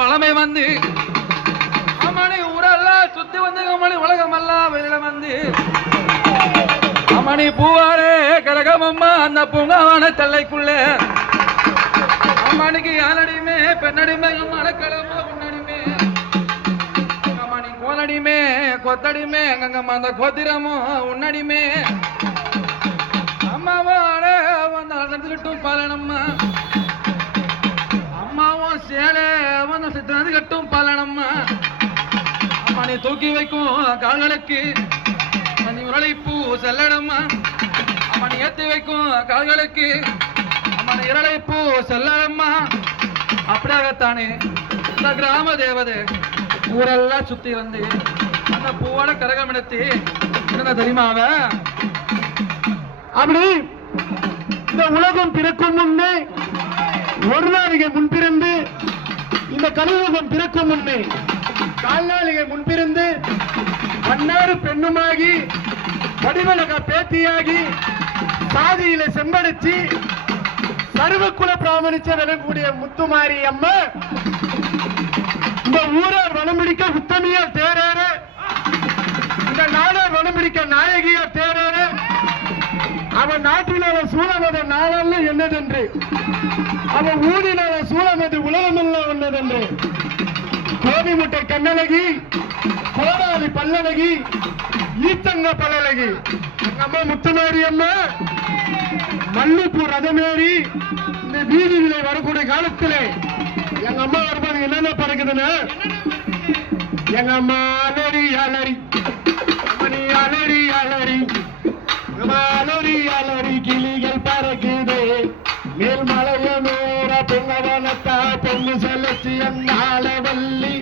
வளமை வந்து அம்மணி ஊரெல்லாம் சுத்தி வந்து அம்மணி உலகமெல்லாம் வெளியில வந்து அம்மணி பூவாரே கரகமம்மா அந்த பூங்காவான தல்லைக்குள்ள அம்மணிக்கு ஆளடிமே பெண்ணடிமே அம்மளக்கிழமை உன்னடிமே அம்மணி கோலடிமே கொத்தடிமே அங்கம்மா அந்த கோத்திரமோ உன்னடிமே அம்மாவான நடந்துகிட்டும் பலனம்மா அம்மாவும் சேலை வந்து சித்தனது கட்டும் பலனம்மா அம்மனை தூக்கி வைக்கும் கால்களுக்கு மணி உரளைப்பூ செல்லடம்மா அம்மனை ஏற்றி வைக்கும் கால்களுக்கு அம்மனை இரளைப்பூ செல்லடம்மா அப்படியாகத்தானே இந்த கிராம தேவதை ஊரெல்லாம் சுத்தி வந்து அந்த பூவோட கரகம் எடுத்து என்ன தெரியுமாவ அப்படி இந்த உலகம் பிறக்கும் முன்னே ஒரு நாளிகை முன்பிருந்து இந்த கலியுகம் பிறக்கும் முன்னே கால்நாளிகை முன்பிருந்து அன்னாறு பெண்ணுமாகி வடிவலக பேத்தியாகி சாதியில செம்படிச்சு சர்வக்குல பிராமணிச்ச விளங்கக்கூடிய முத்துமாரி அம்மா இந்த ஊரார் வனம்பிடிக்க உத்தமியா தேரேற இந்த நாடார் வனம்பிடிக்க நாயகியா தேரேற அவன் நாட்டினால சூழமத நாளல்ல என்னதென்று அவன் ஊரினால சூழமது உலகமெல்லாம் ஒன்னதென்று கோதி முட்டை கண்ணழகி கோடாலி பல்லழகி ஈத்தங்க பல்லழகி அம்மா முத்துமாரி அம்மா மல்லிப்பூ ரதமேறி இந்த வீதிகளை வரக்கூடிய காலத்திலே எங்க அம்மா வரும்போது என்னென்ன பறக்குதுன்னா எங்க அம்மா அலறி அலறி மணி அலறி அலறி அலறி அலறி கிளிகள் பறக்குது மேல் மலைய மேற பொங்கவனத்தா பொங்கு செலுத்தி அந்நாளவல்லி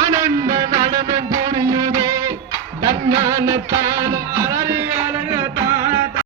ஆனந்த நடனம் புரியுதே தன்னான தான அலறி